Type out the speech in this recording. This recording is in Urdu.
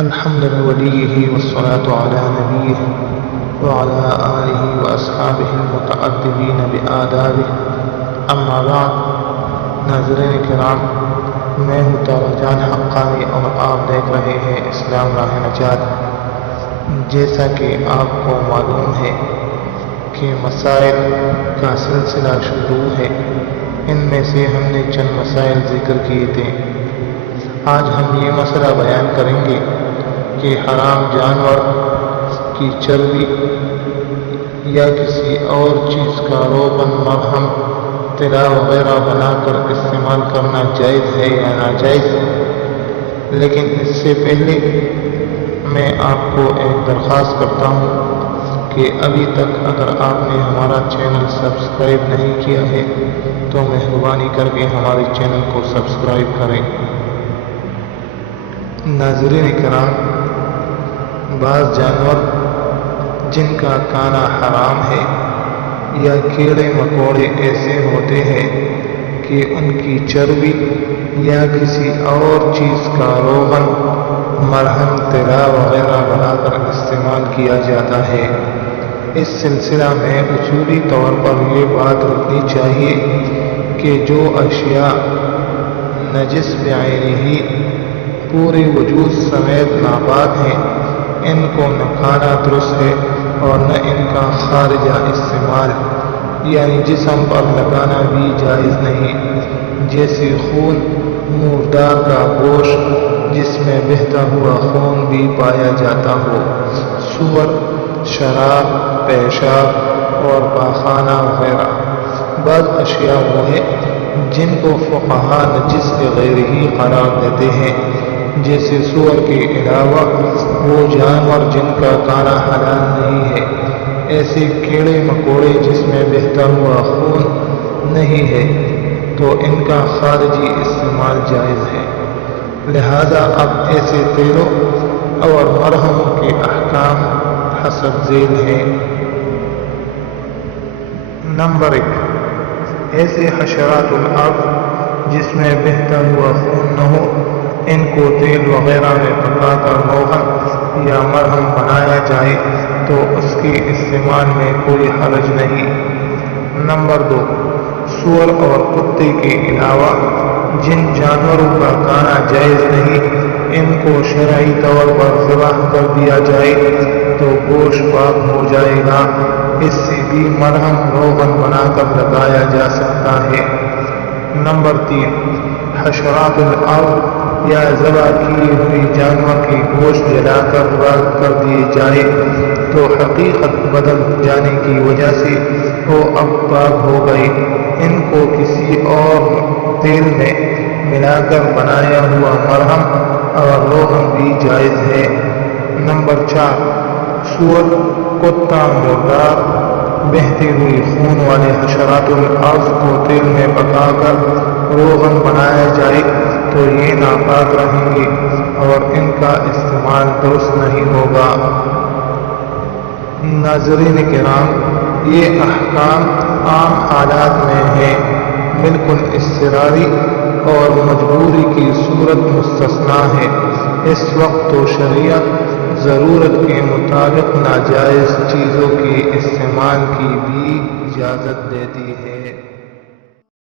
الحمد لوليه والصلاة على نبيه وعلى آله وأصحابه المتأدبين بآدابه اما بعد۔ ناظرین کرام، میں ہوں تارا جان حقانی اور آپ دیکھ رہے ہیں اسلام راہ نجات۔ جیسا کہ آپ کو معلوم ہے کہ مسائل کا سلسلہ شروع ہے، ان میں سے ہم نے چند مسائل ذکر کیے تھے۔ آج ہم یہ مسئلہ بیان کریں گے کہ حرام جانور کی چربی یا کسی اور چیز کا روغن، مرہم، طلا وغیرہ بنا کر استعمال کرنا جائز ہے یا ناجائز۔ لیکن اس سے پہلے میں آپ کو ایک درخواست کرتا ہوں کہ ابھی تک اگر آپ نے ہمارا چینل سبسکرائب نہیں کیا ہے تو مہربانی کر کے ہمارے چینل کو سبسکرائب کریں۔ ناظرین کرام، بعض جانور جن کا کھانا حرام ہے یا کیڑے مکوڑے ایسے ہوتے ہیں کہ ان کی چربی یا کسی اور چیز کا روغن، مرہم، طلا وغیرہ بنا کر استعمال کیا جاتا ہے۔ اس سلسلہ میں اصولی طور پر یہ بات رکھنی چاہیے کہ جو اشیاء نجس بعینہ پورے وجود سمیت ناپاک ہیں، ان کو نہ کھانا درست ہے اور نہ ان کا خارجہ استعمال یعنی جسم پر لگانا بھی جائز نہیں، جیسے خون، مردار کا گوشت جس میں بہتا ہوا خون بھی پایا جاتا ہو، سور، شراب، پیشاب اور پاخانہ وغیرہ۔ بعض اشیاء وہ ہیں جن کو فقہا نجس غیر ہی قرار دیتے ہیں، جیسے سور کے علاوہ وہ جانور جن کا کھانا حلال نہیں ہے، ایسے کیڑے مکوڑے جس میں بہتا ہوا خون نہیں ہے، تو ان کا خارجی استعمال جائز ہے۔ لہذا اب ایسے تیلوں اور مرہموں کے احکام حسب ذیل ہیں۔ نمبر 1، ایسے حشرات الارض جس میں بہتا ہوا خون نہ ہو، ان کو تیل وغیرہ میں پکا کر روغن یا مرہم بنایا جائے تو اس کے استعمال میں کوئی حرج نہیں۔ نمبر 2، سور اور کتے کے علاوہ جن جانوروں کا کھانا جائز نہیں، ان کو شرعی طور پر ذبح کر دیا جائے تو گوشت پاک ہو جائے گا، اس سے بھی مرہم روغن بنا کر لگایا جا سکتا ہے۔ نمبر 3، حشرات الارض یا ذبح کیے ہوئے جانور کے گوشت جلا کر راکھ کر دیے جائے تو حقیقت بدل جانے کی وجہ سے وہ اب پاک ہو گئے، ان کو کسی اور تیل میں ملا کر بنایا ہوا مرہم اور روغن بھی جائز ہے۔ نمبر 4، سور، کتا، مردار، بہتے ہوئے خون والے حشرات الارض کو تیل میں پکا کر روغن بنایا جائے تو یہ ناپاک رہیں گے اور ان کا استعمال درست نہیں ہوگا۔ ناظرین کرام، یہ احکام عام حالات میں ہیں، بالکل اضطراری اور مجبوری کی صورت مستثنیٰ ہے۔ اس وقت تو شریعت ضرورت کے مطابق ناجائز چیزوں کے استعمال کی بھی اجازت دیتی ہے۔